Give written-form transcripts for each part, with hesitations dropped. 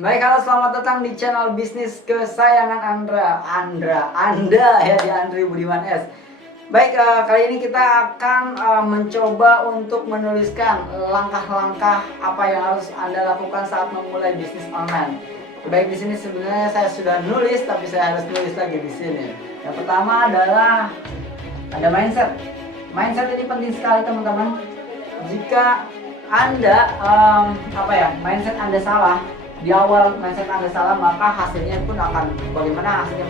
Baik, halo, selamat datang di channel bisnis kesayangan Anda ya, di Andri Budiman S. Baik, kali ini kita akan mencoba untuk menuliskan langkah-langkah apa yang harus Anda lakukan saat memulai bisnis online. Baik, di sini sebenarnya saya sudah nulis, tapi saya harus nulis lagi di sini. Yang pertama adalah ada mindset. Mindset ini penting sekali, teman-teman. Jika Anda mindset Anda salah, di awal mindset Anda salah, maka hasilnya pun akan bagaimana, hasilnya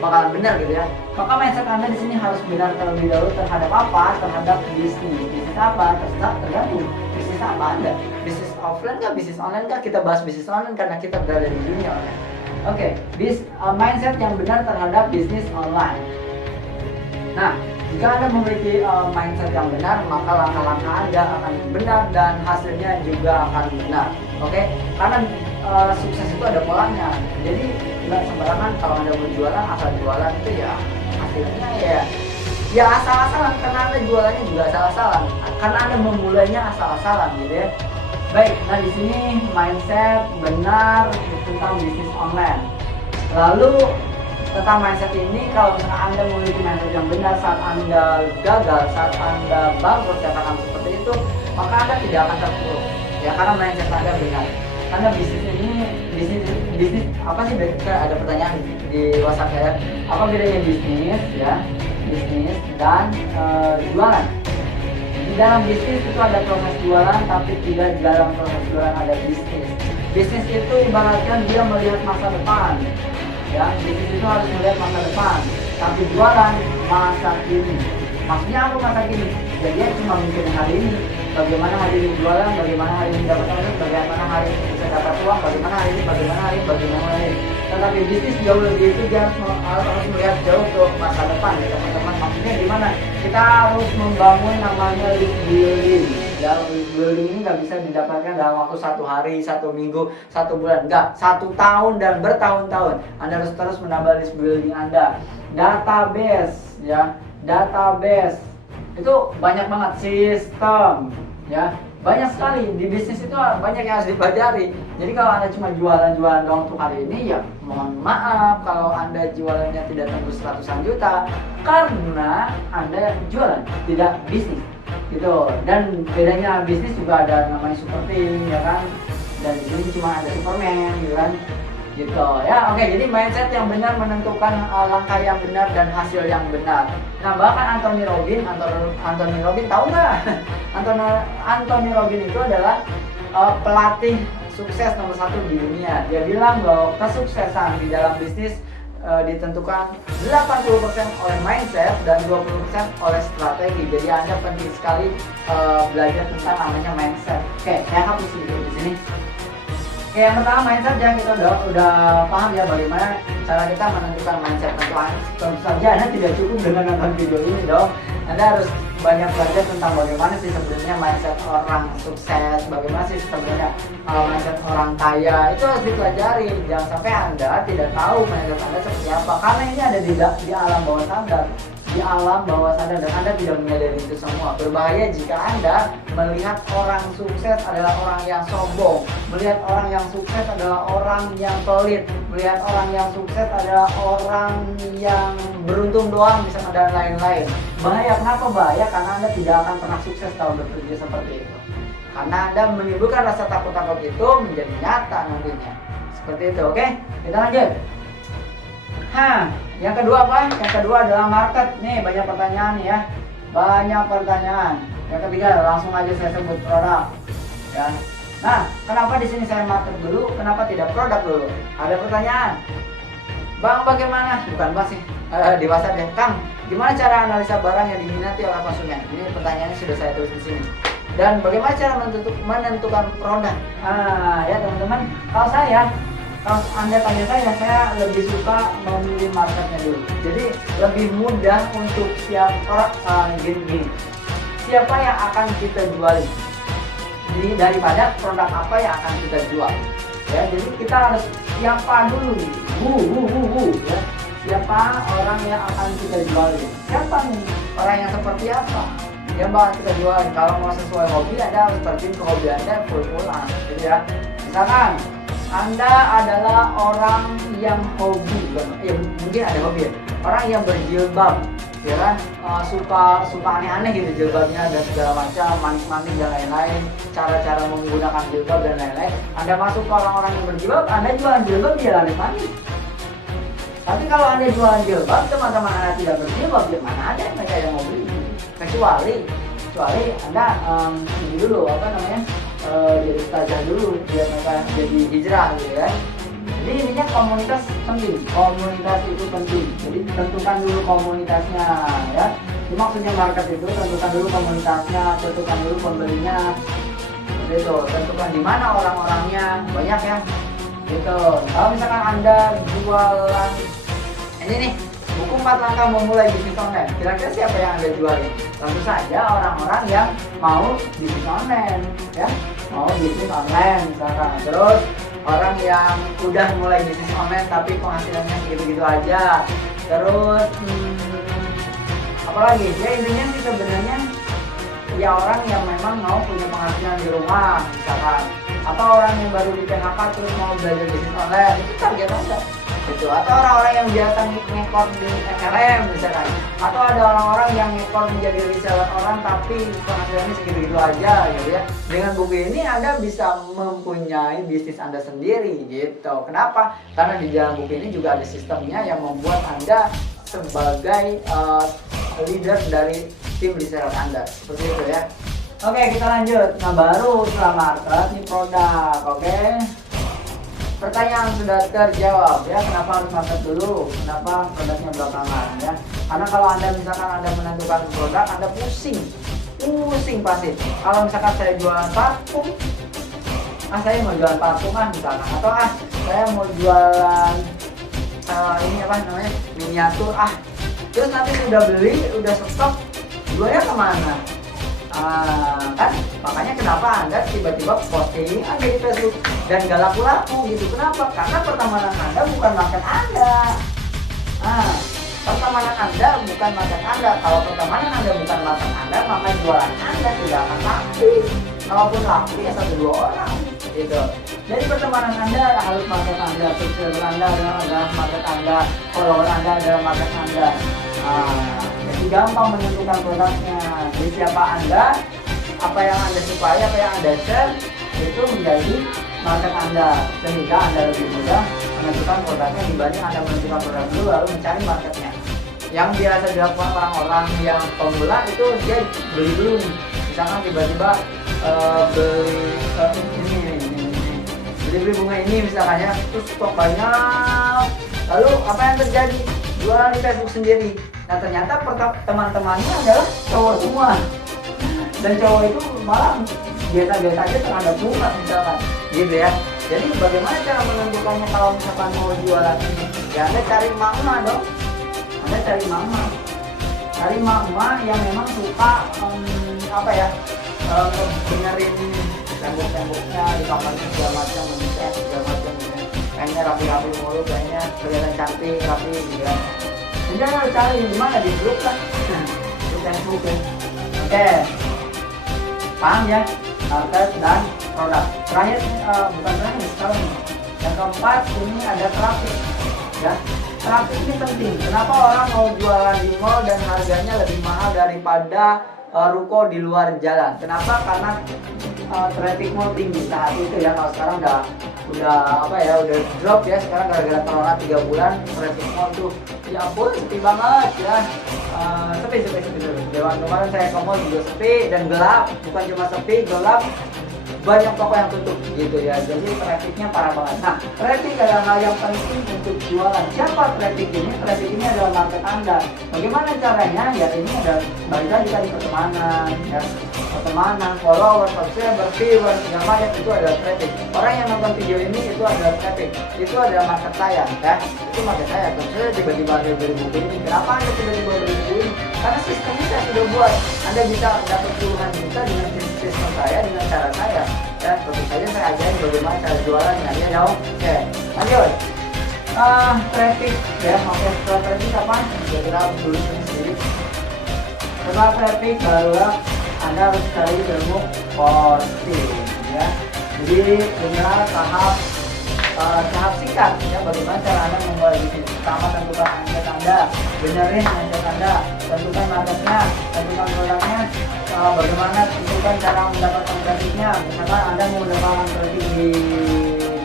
bakalan benar gitu ya. Maka mindset Anda di sini harus benar terlebih dahulu terhadap apa? Terhadap bisnis. Bisnis apa? Tergantung bisnis apa Anda. Bisnis offline kah? Bisnis online kah? Kita bahas bisnis online karena kita berada di dunia online. Oke, mindset yang benar terhadap bisnis online. Nah, jika Anda memiliki mindset yang benar, maka langkah-langkah Anda akan benar dan hasilnya juga akan benar. Oke? Karena sukses itu ada polanya. Jadi nggak sembarangan kalau Anda berjualan asal jualan itu ya hasilnya ya asal-asalan, karena Anda jualannya juga asal-asalan. Karena Anda memulainya asal-asalan gitu ya. Baik, nah di sini mindset benar tentang bisnis online. Lalu tentang mindset ini, kalau misalnya Anda memiliki mindset yang benar saat Anda gagal, saat Anda bangkrut, katakan seperti itu, maka Anda tidak akan terpuruk ya, karena mindset Anda benar. Karena bisnis apa sih, ada pertanyaan di WhatsApp saya, apa bedanya bisnis dan jualan? Di dalam bisnis itu ada proses jualan, tapi tidak di dalam proses jualan ada bisnis. Bisnis itu ibaratkan dia melihat masa depan. Ya, bisnis itu harus melihat masa depan, tapi jualan masa kini. Maksudnya apa masa kini? Jadi dia cuma mikirin hari ini, bagaimana hari ini jualan, bagaimana hari ini dapat uang, bagaimana hari ini bisa dapat uang, bagaimana hari ini. Tetapi bisnis jauh lebih itu, dia harus melihat jauh ke masa depan ya teman-teman. Maksudnya gimana? Kita harus membangun namanya list building. Ya, list building ini nggak bisa didapatkan dalam waktu 1 hari, 1 minggu, 1 bulan, enggak, 1 tahun dan bertahun-tahun. Anda harus terus menambah list building Anda. Database ya, database itu banyak banget, sistem ya, banyak sekali di bisnis itu, banyak yang harus dipelajari. Jadi kalau Anda cuma jualan-jualan doang untuk hari ini, ya mohon maaf kalau Anda jualannya tidak tembus ratusan juta, karena Anda jualan, tidak bisnis gitu. Dan bedanya bisnis juga ada namanya super team ya kan, dan di sini cuma ada Superman gitu kan gitu ya. Oke, jadi mindset yang benar menentukan langkah yang benar dan hasil yang benar. Nah, bahkan Anthony Robbins tahu nggak? Anthony Robbins itu adalah pelatih sukses nomor 1 di dunia. Dia bilang bahwa kesuksesan di dalam bisnis ditentukan 80% oleh mindset dan 20% oleh strategi. Jadi Anda penting sekali belajar tentang namanya mindset. Oke, saya hapus sedikit di sini. Oke, yang pertama mindset ya, kita udah paham ya bagaimana cara kita menentukan mindset. Tentu saja Anda tidak cukup dengan nonton video ini dong. Anda harus banyak belajar tentang bagaimana sih sebenarnya mindset orang sukses, bagaimana sih sebenarnya mindset orang kaya. Itu harus dipelajari. Jangan sampai Anda tidak tahu mindset Anda seperti apa, karena ini ada di alam bawah sadar. Dan Anda tidak menyadari itu semua. Berbahaya jika Anda melihat orang sukses adalah orang yang sombong, melihat orang yang sukses adalah orang yang pelit, melihat orang yang sukses adalah orang yang beruntung doang misalnya, dan lain-lain. Bahaya. Kenapa bahaya? Karena Anda tidak akan pernah sukses kalau bekerja seperti itu, karena Anda menimbulkan rasa takut-takut itu menjadi nyata nantinya. Seperti itu. Oke, kita lanjut. Yang kedua apa? Yang kedua adalah market. Nih banyak pertanyaan nih ya, banyak pertanyaan. Yang ketiga langsung aja saya sebut produk ya. Nah, kenapa di sini saya market dulu, kenapa tidak produk dulu? Ada pertanyaan, Bang, bagaimana? Bukan Bang sih, di WhatsApp ya, Kang, gimana cara analisa barang yang diminati oleh konsumen? Ini pertanyaannya sudah saya tulis di sini. Dan bagaimana cara menentukan produk? Ya teman-teman, kalau Anda tanya saya lebih suka memilih marketnya dulu. Jadi lebih mudah untuk gini. Siapa yang akan kita jualin daripada produk apa yang akan kita jual. Ya, jadi kita harus siapa dulu nih. Ya. Siapa orang yang akan kita jualin? Siapa nih? Orang yang seperti apa yang bakal kita jualin? Kalau mau sesuai hobi, Anda harus terjun ke hobi Anda full-full. Jadi ya, misalkan Anda adalah orang yang hobi, ya mungkin ada hobi ya, orang yang berjilbab, ya kan, suka aneh-aneh gitu jilbabnya dan segala macam, manis-manis dan lain-lain, cara-cara menggunakan jilbab dan lain-lain. Anda masuk ke orang-orang yang berjilbab, Anda jualan jilbab dia manis-manis. Tapi kalau Anda jualan jilbab, teman-teman Anda tidak berjilbab, ya mana ada mereka yang mau beli? Kecuali Anda ini dulu jadi ustazah dulu biar mereka jadi hijrah gitu ya. Jadi intinya komunitas penting, komunitas itu penting. Jadi tentukan dulu komunitasnya ya. Jadi maksudnya market itu tentukan dulu komunitasnya, tentukan dulu pembelinya. Gitu, tentukan di mana orang-orangnya, banyak ya. Gitu. Kalau misalkan Anda jualan ini nih, buku 4 langkah memulai bisnis online. Kira-kira siapa yang Anda jualin? Tentu saja orang-orang yang mau bisnis online ya. Mau bisnis online misalkan. Terus orang yang udah mulai bisnis online tapi penghasilannya segitu-gitu aja. Terus apalagi? Ya intinya sih sebenarnya ya orang yang memang mau punya penghasilan di rumah misalkan. Atau orang yang baru di PHK terus mau belajar bisnis online, itu target Anda. Gitu. Atau orang-orang yang biasa ngekor di SRM misalkan. Atau ada orang-orang yang ngekor menjadi reseller orang tapi penghasilannya segitu-gitu aja gitu ya. Dengan buku ini Anda bisa mempunyai bisnis Anda sendiri gitu. Kenapa? Karena di dalam buku ini juga ada sistemnya yang membuat Anda sebagai leader dari tim reseller Anda. Seperti itu ya. Oke, kita lanjut. Nah, baru setelah market nih produk, oke. Pertanyaan sudah terjawab ya, kenapa harus market dulu, kenapa produknya belakangan ya. Karena kalau Anda misalkan Anda menentukan produk, Anda pusing pasti. Kalau misalkan saya jualan parfum, saya mau jualan parfum misalkan, atau saya mau jualan ini miniatur terus nanti sudah beli, udah stok, jualnya kemana? Kan makanya kenapa Anda tiba-tiba posting Anda di Facebook dan gak laku-laku gitu. Kenapa? Karena pertemanan Anda bukan market Anda. Pertemanan Anda bukan market Anda. Kalau pertemanan Anda bukan market Anda, maka jualan Anda tidak akan laku. Kalaupun laku ya 1-2 orang gitu. Jadi pertemanan Anda harus market Anda, subscriber Anda adalah market Anda, follower Anda adalah market Anda. Jadi gampang menentukan produknya. Jadi siapa Anda, apa yang Anda sukai, apa yang Anda share, itu menjadi market Anda. Sehingga Anda lebih mudah menentukan produknya dibanding Anda menentukan produk dulu lalu mencari marketnya. Yang biasa dilakukan orang-orang yang pemula itu dia beli dulu nih. Misalkan tiba-tiba beli bunga ini misalkan ya, terus stok banyak. Lalu apa yang terjadi? Jualan di Facebook sendiri. Nah ternyata teman-temannya adalah cowok semua. Dan cowok itu malah biasa-biasa aja terhadap bunga misalkan. Gitu ya. Jadi bagaimana cara menentukannya kalau misalkan mau jualan ini? Ya Anda cari mama dong. Anda cari mama. Cari mama yang memang suka benerin tembok-temboknya di kamarnya segala macam, mengecat segala macam. Kayaknya rapi-rapi mulu, kayaknya kelihatan cantik, rapi gitu kan. Jadi Anda cari di mana, di grup kan? Grup Facebook ya. Oke. Paham ya? Market dan produk. Terakhir, bukan terakhir, sekarang. Yang keempat, ini ada traffic. Ya. Traffic ini penting. Kenapa orang mau jualan di mall dan harganya lebih mahal daripada ruko di luar jalan? Kenapa? Karena traffic mall tinggi saat itu ya. Kalau sekarang udah drop ya. Sekarang gara-gara corona 3 bulan traffic mall tuh ya ampun sepi banget ya. Sepi dulu. Kemarin saya ke mall juga sepi dan gelap. Bukan cuma sepi, gelap, banyak toko yang tutup gitu ya. Jadi trafficnya parah banget. Nah, traffic adalah hal yang penting untuk jualan. Siapa traffic ini? Traffic ini adalah market Anda. Bagaimana caranya? Ya ini ada balik lagi tadi pertemanan ya. Pertemanan, follower, subscriber, viewer, segala macam itu adalah traffic. Orang yang nonton video ini itu adalah traffic. Itu adalah market saya ya. Itu market saya. Terus saya tiba-tiba ada beli buku ini. Kenapa Anda tiba-tiba beli buku ini? Karena sistemnya saya sudah buat. Anda bisa dapat puluhan juta dengan sistem saya, dengan cara saya. Ya, tentu saja saya ajarin bagaimana cara jualannya. Ya dong. Oke, lanjut. Traffic ya. Oke, setelah traffic apa? Kira-kira dulu sendiri. Setelah traffic barulah Anda harus cari ilmu posting ya. Jadi inilah tahap tahap singkat ya, bagaimana cara Anda memulai bisnis. Pertama, tentukan mindset Anda, benerin mindset Anda, tentukan marketnya, tentukan produknya, bagaimana tentukan cara mendapatkan trafficnya. Misalkan Anda mau mendapatkan traffic di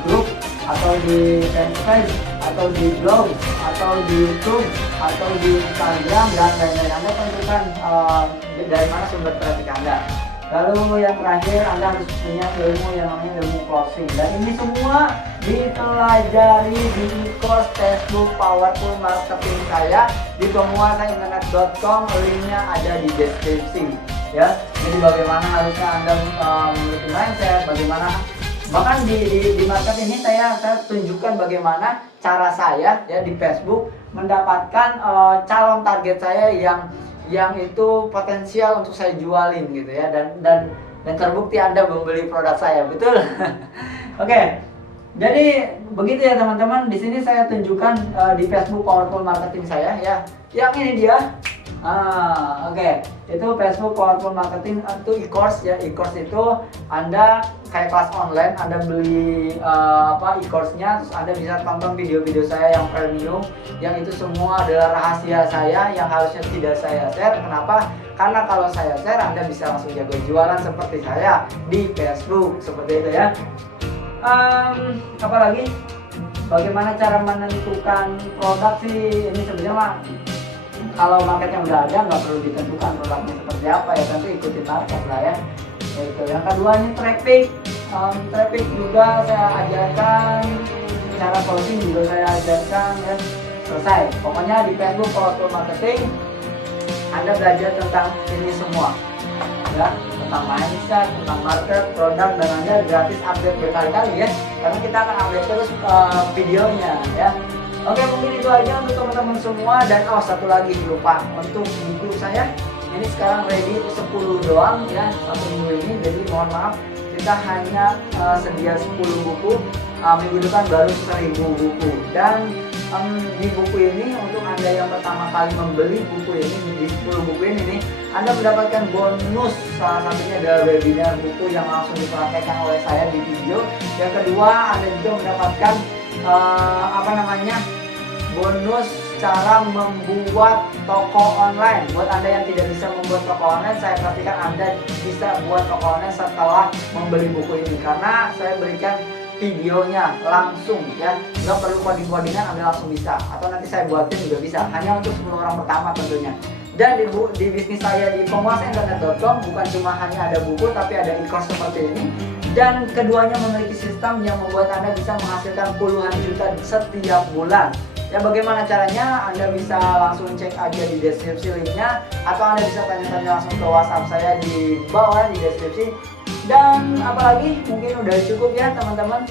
grup atau di fanpage atau di blog atau di YouTube atau di Instagram dan lain-lain. Anda tentukan dari mana sumber traffic Anda. Lalu yang terakhir, Anda harus punya ilmu yang namanya ilmu closing, dan ini semua dipelajari di course Facebook Powerful Marketing saya di penguasainternet.com. linknya ada di deskripsi ya. Jadi bagaimana harusnya Anda memiliki mindset, bagaimana bahkan di market ini saya tunjukkan bagaimana cara saya ya di Facebook mendapatkan calon target saya yang itu potensial untuk saya jualin gitu ya, dan terbukti Anda membeli produk saya, betul. Oke. Jadi begitu ya teman-teman, di sini saya tunjukkan di Facebook Powerful Marketing saya ya. Yang ini dia. Oke. Itu Facebook Powerful Marketing itu e-course ya. E-course itu Anda kayak kelas online, Anda beli e-course-nya, terus Anda bisa tonton video-video saya yang premium, yang itu semua adalah rahasia saya yang harusnya tidak saya share. Kenapa? Karena kalau saya share, Anda bisa langsung jago jualan seperti saya di Facebook, seperti itu ya. Apalagi bagaimana cara menentukan produk sih, ini sebenarnya mah kalau marketnya udah ada nggak perlu ditentukan produknya seperti apa ya, tentu ikutin market lah ya. Itu yang kedua, ini traffic. Traffic juga saya ajarkan, cara closing juga saya ajarkan ya. Selesai. Pokoknya di Facebook Powerful Marketing Anda belajar tentang ini semua ya, tentang mindset, tentang market, produk, dan Anda gratis update berkali-kali ya, karena kita akan update terus videonya ya. Oke, mungkin itu aja untuk teman-teman semua. Dan satu lagi lupa, untuk buku saya ini sekarang ready 10 doang ya, satu minggu ini. Jadi mohon maaf, kita hanya sedia 10 buku. Minggu depan baru 1000 buku. Dan di buku ini, untuk Anda yang pertama kali membeli buku ini, di 10 buku ini nih, Anda mendapatkan bonus. Salah satunya adalah webinar buku yang langsung dipraktekkan oleh saya di video. Yang kedua, Anda juga mendapatkan bonus cara membuat toko online. Buat Anda yang tidak bisa membuat toko online, saya pastikan Anda bisa buat toko online setelah membeli buku ini, karena saya berikan videonya langsung ya, nggak perlu coding-codingan, Anda langsung bisa, atau nanti saya buatin juga bisa, hanya untuk 10 orang pertama tentunya. Dan di bisnis saya di penguasainternet.com bukan cuma hanya ada buku, tapi ada e-course seperti ini, dan keduanya memiliki sistem yang membuat Anda bisa menghasilkan puluhan juta setiap bulan. Ya, bagaimana caranya? Anda bisa langsung cek aja di deskripsi linknya, atau Anda bisa tanya-tanya langsung ke WhatsApp saya di bawah di deskripsi. Dan apalagi mungkin udah cukup ya teman-teman.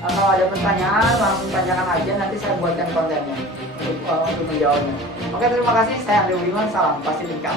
Kalau ada pertanyaan langsung tanyakan aja, nanti saya buatkan kontennya untuk menjawabnya. Oke, terima kasih. Saya Andre Budiman, salam pasti lengkap.